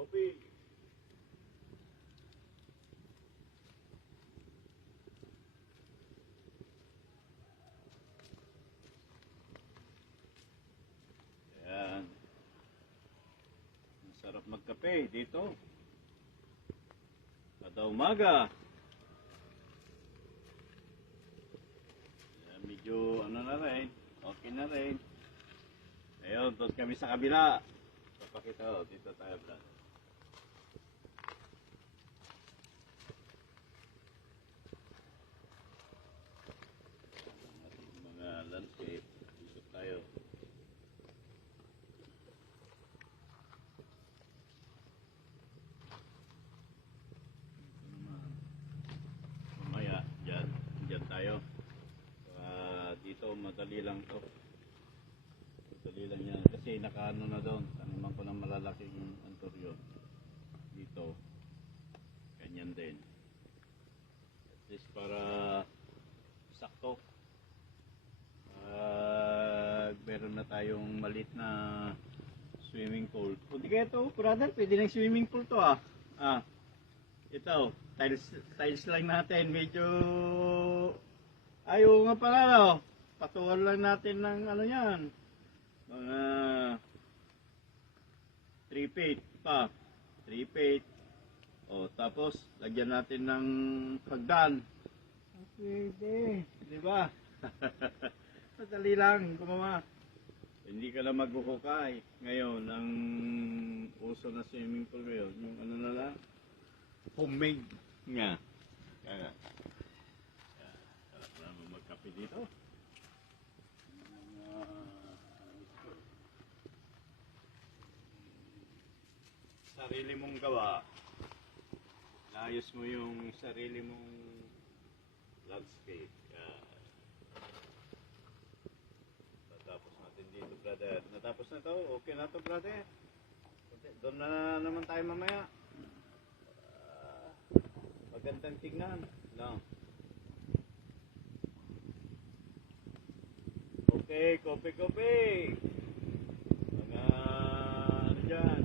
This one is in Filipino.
Kopi. Yan. Masarap magkape dito. Kada umaga. Yan, medyo ano na rin. Okay na rin. Ayun, doon kami sa kabila. Papakita ko. Dito tayo, brad. Mga landscape. Dito tayo. Mamaya, dyan tayo. Dito, madali lang to. Madali lang yan. Kasi nakaano na doon. Taniman ko ng malalaking antoryo. Dito. Ganyan din. At least para sakto. Meron na tayong malit na swimming pool. Pwede kaya ito, brother. Pwede ng swimming pool to ah. Ito. Tiles lang natin. Medyo ayaw nga pala no. Patuwan lang natin ng ano yan. Mga 3 feet pa. 3 feet. O, tapos, lagyan natin ng hagdan. Pwede. Di ba? Madali lang, gumawa. Hindi ka na maghuhukay. Ngayon, ang uso na swimming pool ngayon, yung ano na lang, homemade nga. Kaya, sarap naman magkape dito. Sarili mong gawa, naayos mo yung sarili mong landscape. Natapos natin dito, brother. Natapos na to? Okay na to, brother? Doon na naman tayo mamaya. Magandang tignan. No. Okay, kopi. Mga ano dyan,